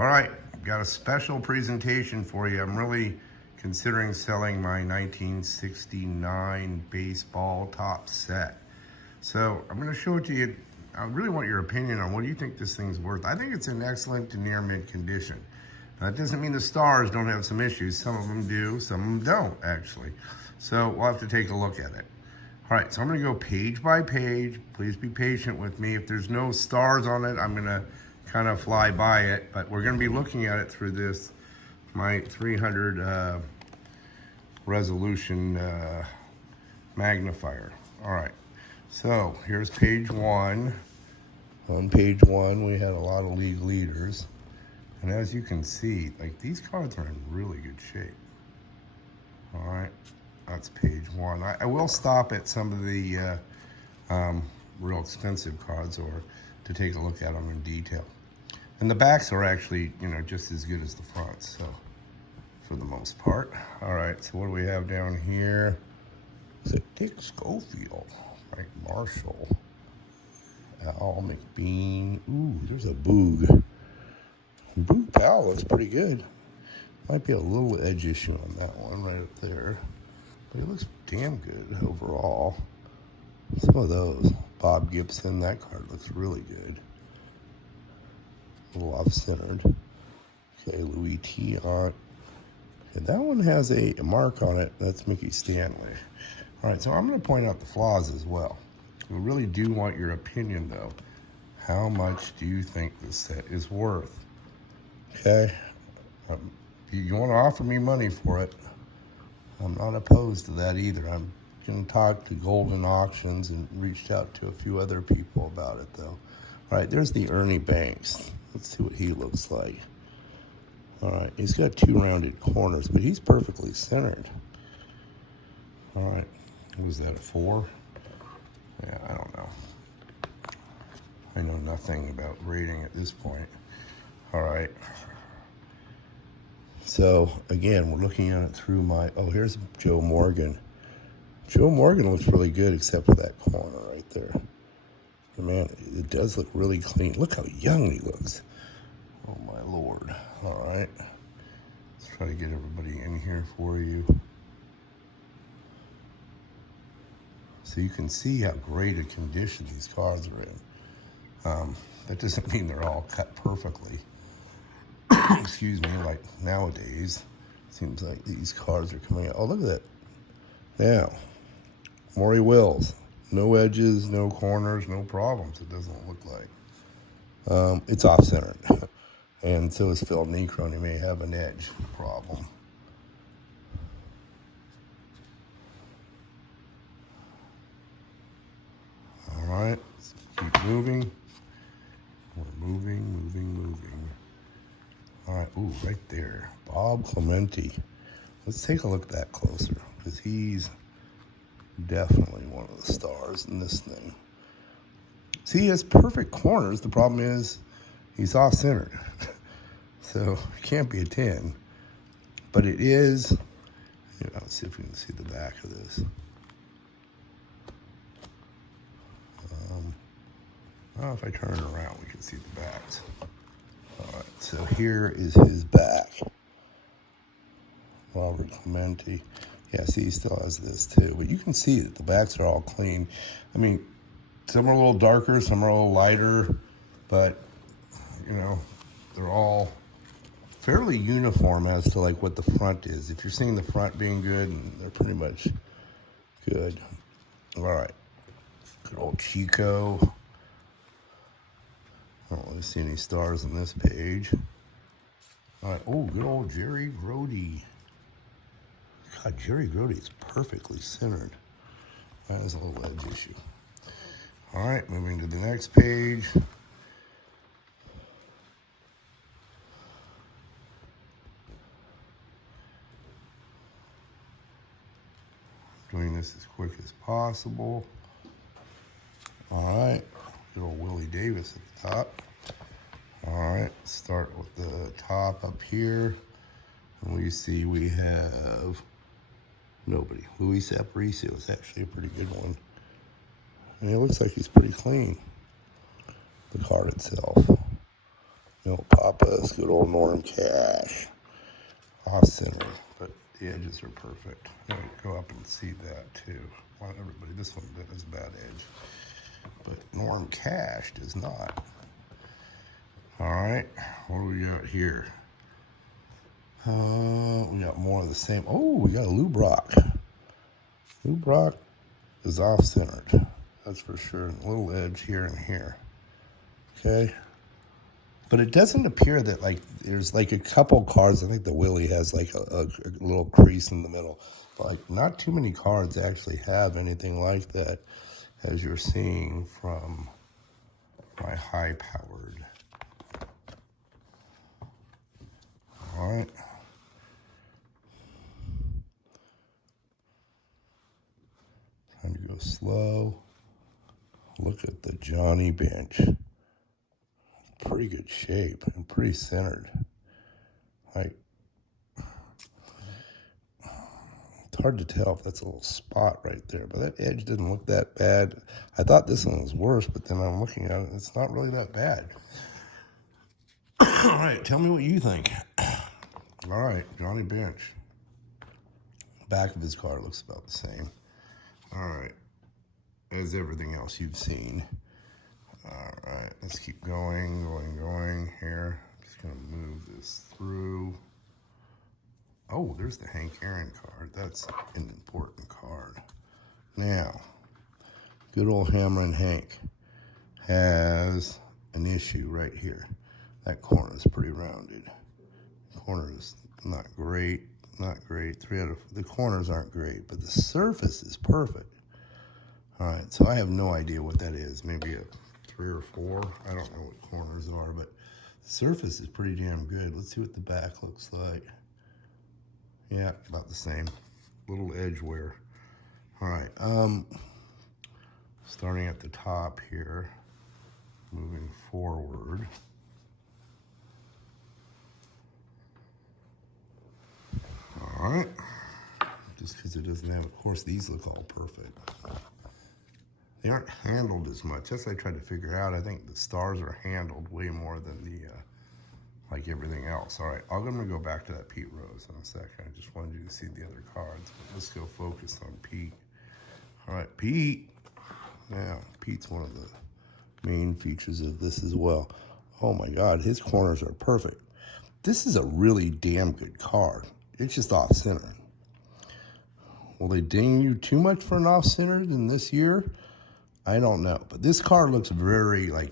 All right, got a special presentation for you. I'm really considering selling my 1969 baseball top set. So I'm going to show it to you. I really want your opinion on what do you think this thing's worth. I think it's in excellent to near mint condition. Now, that doesn't mean the stars don't have some issues. Some of them do, some of them don't actually. So we'll have to take a look at it. All right, so I'm gonna go page by page. Please be patient with me. If there's no stars on it, I'm gonna kind of fly by it, but we're gonna be looking at it through this, my 300 resolution magnifier. All right, so here's page one. On page one, we had a lot of league leaders. And as you can see, like these cards are in really good shape. All right, that's page one. I will stop at some of the real expensive cards or to take a look at them in detail. And the backs are actually, you know, just as good as the fronts, so for the most part. All right, so what do we have down here? Is it Dick Schofield, Frank Marshall, Al McBean? Ooh, there's a Boog. Boog Powell looks pretty good. Might be a little edge issue on that one right up there, but it looks damn good overall. Some of those. Bob Gibson, that card looks really good. A little off-centered. Okay, Louis Tiant. Okay, that one has a mark on it. That's Mickey Stanley. All right, so I'm going to point out the flaws as well. We really do want your opinion, though. How much do you think this set is worth? Okay? You want to offer me money for it, I'm not opposed to that either. I'm going to talk to Golden Auctions and reached out to a few other people about it, though. All right, there's the Ernie Banks. Let's see what he looks like. All right, he's got two rounded corners, but he's perfectly centered. All right, was that a 4? Yeah, I don't know. I know nothing about rating at this point. All right. So, again, we're looking at it through my... Oh, here's Joe Morgan. Joe Morgan looks really good except for that corner right there. Man, it does look really clean. Look how young he looks. Oh, my Lord. All right. Let's try to get everybody in here for you. So you can see how great a condition these cards are in. That doesn't mean they're all cut perfectly. Excuse me, like nowadays, seems like these cards are coming out. Oh, look at that. Now, Maury Wills. No edges, no corners, no problems, it doesn't look like. It's off-centered. And so is Phil Necron. He may have an edge problem. All right, let's keep moving. We're moving. All right, ooh, right there. Bob Clemente. Let's take a look at that closer, because he's definitely one of the stars in this thing. See, he has perfect corners. The problem is he's off-centered. So it can't be a 10. But it is, let's see if we can see the back of this. Oh, if I turn it around, we can see the backs. All right, so here is his back. Robert Clemente. Yeah, see, he still has this too. But you can see that the backs are all clean. I mean, some are a little darker, some are a little lighter, but, you know, they're all fairly uniform as to, like, what the front is. If you're seeing the front being good, they're pretty much good. All right. Good old Chico. I don't really see any stars on this page. All right. Oh, good old Jerry Grody. God, Jerry Grody is perfectly centered. That is a little edge issue. All right, moving to the next page. Doing this as quick as possible. All right, good old Willie Davis at the top. All right, start with the top up here. And we see we have nobody. Luis Aparicio is actually a pretty good one. And it looks like he's pretty clean, the card itself. No Papas, good old Norm Cash. Off center, but the edges are perfect. Go up and see that too. Well, everybody, this one has a bad edge, but Norm Cash does not. All right, what do we got here? We got more of the same. Oh, we got a Lou Brock. Lou Brock is off-centered. That's for sure. A little edge here and here. Okay. But it doesn't appear that, like, there's like a couple cards. I think the Willie has like a little crease in the middle. But like, not too many cards actually have anything like that, as you're seeing from my high-powered. All right. Trying to go slow. Look at the Johnny bench. Pretty good shape and pretty centered. Like, it's hard to tell if that's a little spot right there, but that edge didn't look that bad. I thought this one was worse, but then I'm looking at it, it's not really that bad. All right, tell me what you think. All right, Johnny Bench. Back of his card looks about the same. All right, as everything else you've seen. All right, let's keep going here. I'm just gonna move this through. Oh, there's the Hank Aaron card. That's an important card. Now, good old Hammerin' Hank has an issue right here. That corner is pretty rounded. Corner is not great, not great. The corners aren't great, but the surface is perfect. All right, so I have no idea what that is. Maybe a 3 or 4. I don't know what corners are, but the surface is pretty damn good. Let's see what the back looks like. Yeah, about the same. Little edge wear. All right, starting at the top here, moving forward. All right, just because it doesn't have, of course, these look all perfect. They aren't handled as much. That's what I tried to figure out. I think the stars are handled way more than the, like everything else. All right, I'm gonna go back to that Pete Rose in a second. I just wanted you to see the other cards, but let's go focus on Pete. All right, Pete. Yeah, Pete's one of the main features of this as well. Oh my God, his corners are perfect. This is a really damn good card. It's just off-center. Will they ding you too much for an off-centered in this year? I don't know, but this card looks very, like,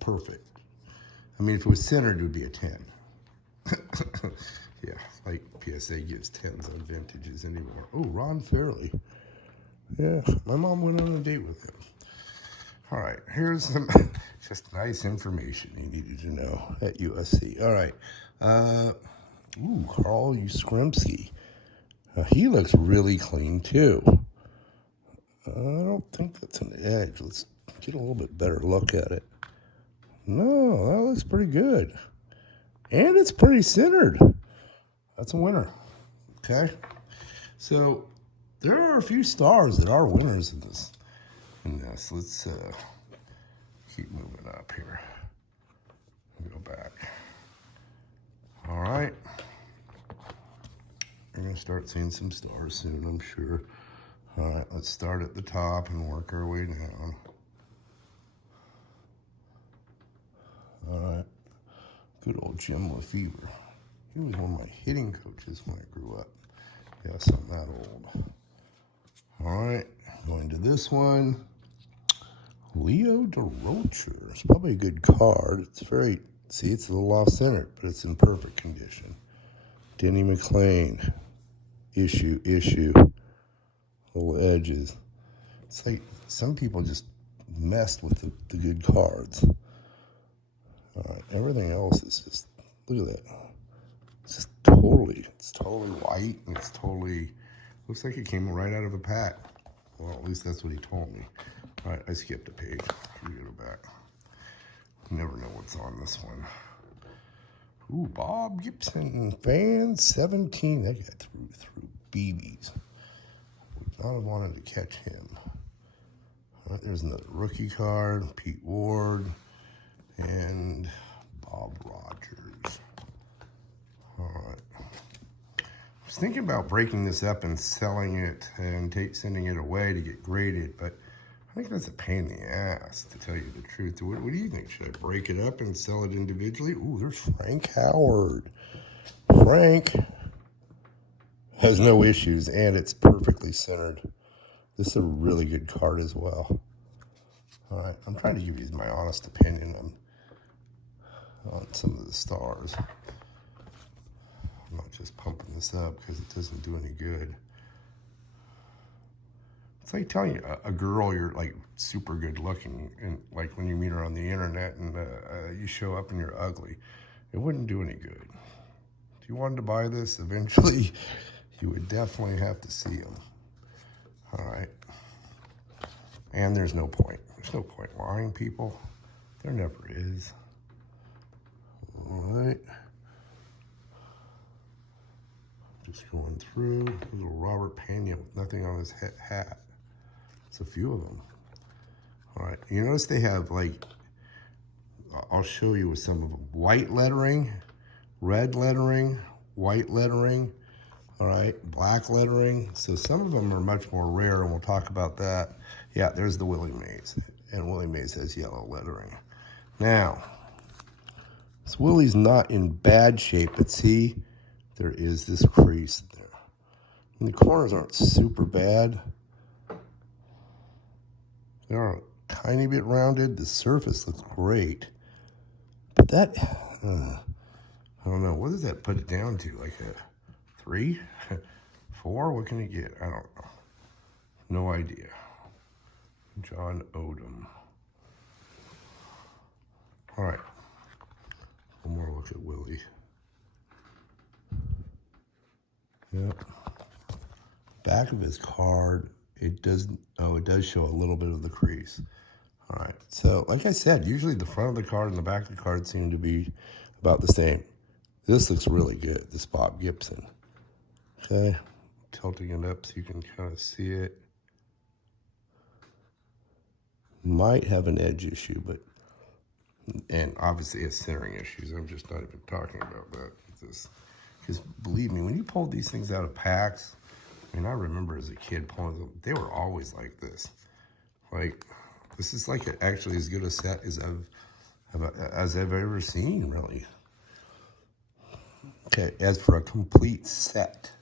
perfect. I mean, if it was centered, it would be a 10. Yeah, like PSA gives 10s on vintages anymore. Oh, Ron Fairley. Yeah, my mom went on a date with him. All right, here's some just nice information you needed to know at USC. All right. Carl Yastrzemski. He looks really clean, too. I don't think that's an edge. Let's get a little bit better look at it. No, that looks pretty good. And it's pretty centered. That's a winner. Okay? So, there are a few stars that are winners in this. Let's keep moving up here. Go back. All right. We're going to start seeing some stars soon, I'm sure. All right, let's start at the top and work our way down. All right. Good old Jim Lefevre. He was one of my hitting coaches when I grew up. Yes, I'm that old. All right, going to this one. Leo Durocher. It's probably a good card. It's very, see, it's a little off-centered, but it's in perfect condition. Denny McLain. Issue. Little edges. It's like some people just messed with the good cards. All right, everything else is just, look at that. It's totally white, and it's totally, looks like it came right out of a pack. Well, at least that's what he told me. All right, I skipped a page. We go back. Never know what's on this one. Ooh, Bob Gibson, fan 17. That got through BBs. Would not have wanted to catch him. All right, there's another rookie card, Pete Ward, and Bob Rogers. All right. I was thinking about breaking this up and selling it and sending it away to get graded, but I think that's a pain in the ass, to tell you the truth. What do you think? Should I break it up and sell it individually? Ooh, there's Frank Howard. Frank has no issues, and it's perfectly centered. This is a really good card as well. All right, I'm trying to give you my honest opinion on some of the stars. I'm not just pumping this up because it doesn't do any good. It's like telling you a girl you're like super good looking, and like when you meet her on the internet and you show up and you're ugly. It wouldn't do any good. If you wanted to buy this, eventually you would definitely have to see them. All right. And there's no point. There's no point lying, people. There never is. All right. Just going through. Little Robert Pena with nothing on his hat. It's a few of them. All right. You notice they have, like, I'll show you with some of them. White lettering, red lettering, white lettering. All right, black lettering. So some of them are much more rare, and we'll talk about that. Yeah, there's the Willie Mays, and Willie Mays has yellow lettering. Now, this Willie's not in bad shape, but see, there is this crease there. And the corners aren't super bad. They are a tiny bit rounded. The surface looks great. But that, I don't know, what does that put it down to? Like a 3? 4? What can you get? I don't know. No idea. John Odom. All right. One more look at Willie. Yep. Back of his card, it does show a little bit of the crease. All right. So, like I said, usually the front of the card and the back of the card seem to be about the same. This looks really good, this Bob Gibson. Okay, tilting it up so you can kind of see it. Might have an edge issue, and obviously it's centering issues. I'm just not even talking about that with this. Because believe me, when you pull these things out of packs, I mean, I remember as a kid pulling them, they were always like this. Like, this is like actually as good a set as I've ever seen, really. Okay, as for a complete set.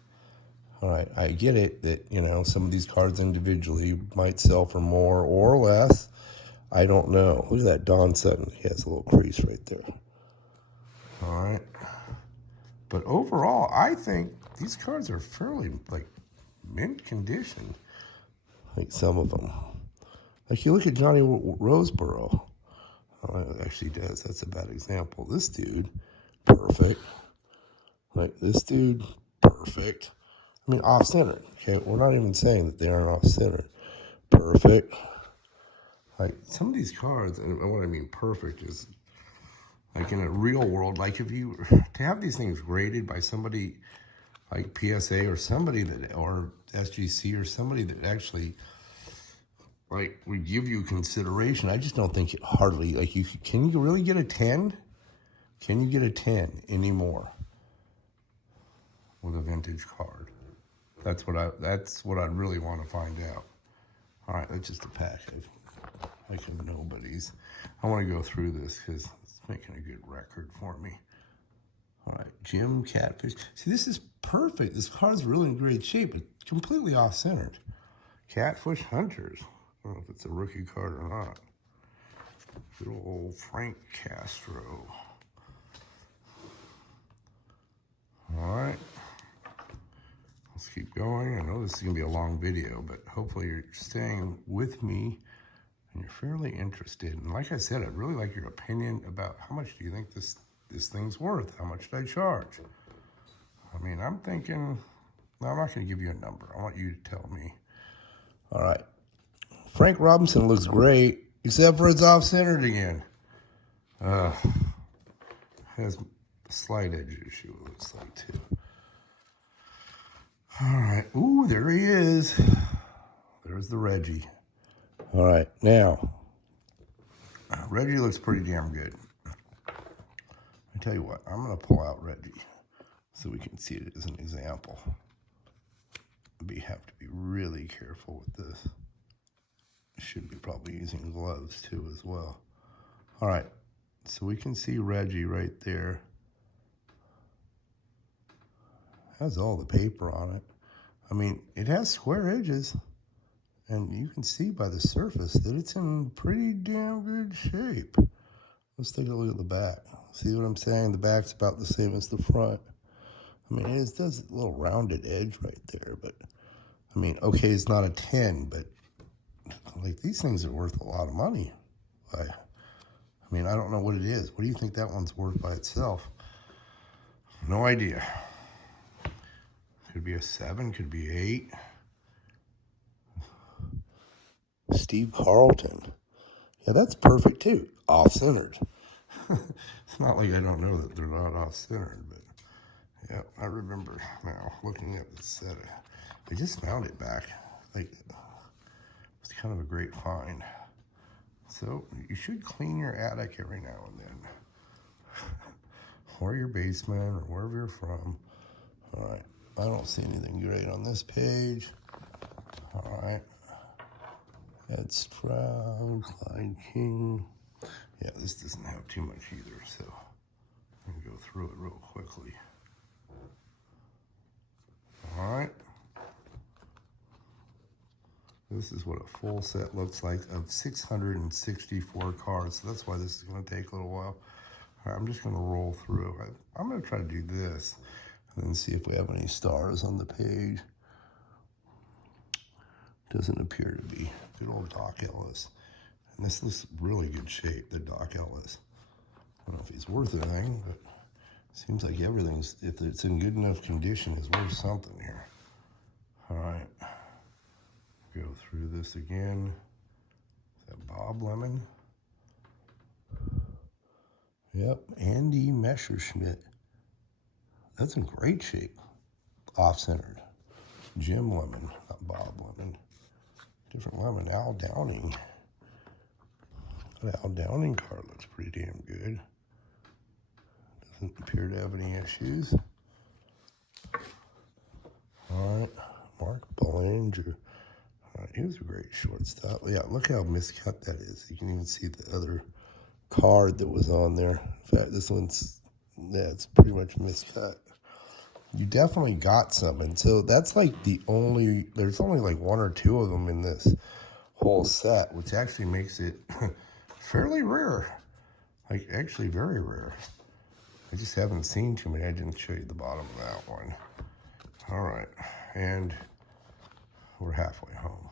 All right, I get it that, you know, some of these cards individually might sell for more or less. I don't know. Look at that Don Sutton. He has a little crease right there. All right. But overall, I think these cards are fairly, like, mint condition. Like some of them. Like, you look at Johnny Roseboro. Oh, it actually does. That's a bad example. This dude, perfect. Like, this dude, perfect. I mean, off-centered, okay? We're not even saying that they aren't off-centered. Perfect. Like, some of these cards, and what I mean perfect is, like, in a real world, like, if you, to have these things graded by somebody like PSA or somebody that, or SGC or somebody that actually, like, would give you consideration, I just don't think it hardly, like, can you really get a 10? Can you get a 10 anymore with a vintage card? That's what I'd really want to find out. All right, that's just a pack of nobodies. I want to go through this because it's making a good record for me. All right, Jim Catfish. See, this is perfect. This card's really in great shape, but completely off-centered. Catfish Hunters. I don't know if it's a rookie card or not. Good old Frank Castro. All right. Let's keep going. I know this is going to be a long video, but hopefully you're staying with me and you're fairly interested. And like I said, I'd really like your opinion about how much do you think this thing's worth? How much did I charge? I mean, I'm thinking, no, I'm not going to give you a number. I want you to tell me. All right. Frank Robinson looks great, except for it's off-centered again. Has a slight edge issue, it looks like, too. All right. Ooh, there he is. There's the Reggie. All right. Now, Reggie looks pretty damn good. I tell you what, I'm going to pull out Reggie so we can see it as an example. We have to be really careful with this. Should be probably using gloves too as well. All right, so we can see Reggie right there. Has all the paper on it. I mean, it has square edges, and you can see by the surface that it's in pretty damn good shape. Let's take a look at the back. See what I'm saying? The back's about the same as the front. I mean, it does a little rounded edge right there, but I mean, okay, it's not a 10, but like these things are worth a lot of money. I mean, I don't know what it is. What do you think that one's worth by itself? No idea. Could be a 7, could be 8. Steve Carlton. Yeah, that's perfect too. Off-centered. It's not like I don't know that they're not off-centered, but yeah, I remember now looking at this set. I just found it back. Like, it's kind of a great find. So you should clean your attic every now and then, or your basement, or wherever you're from. All right, I don't see anything great on this page. All right, Ed Stroud, Clyde King. Yeah, this doesn't have too much either, so I'm gonna go through it real quickly. All right. This is what a full set looks like of 664 cards. So that's why this is going to take a little while. All right, I'm just going to roll through. I'm going to try to do this and then see if we have any stars on the page. Doesn't appear to be. Good old Doc Ellis. And this looks really good shape, the Doc Ellis. I don't know if he's worth anything, but it seems like everything's, if it's in good enough condition, is worth something here. All right. Go through this again. Is that Bob Lemon? Yep, Andy Messerschmidt. That's in great shape. Off-centered. Jim Lemon, not Bob Lemon. Different Lemon. Al Downing. That Al Downing card looks pretty damn good. Doesn't appear to have any issues. All right, Mark Bellinger. He was a great shortstop. Yeah, look how miscut that is. You can even see the other card that was on there. In fact, this one's, yeah, it's pretty much miscut. You definitely got some. And so that's like the only, there's only like 1 or 2 of them in this whole set, which actually makes it fairly rare. Like, actually very rare. I just haven't seen too many. I didn't show you the bottom of that one. All right, and we're halfway home.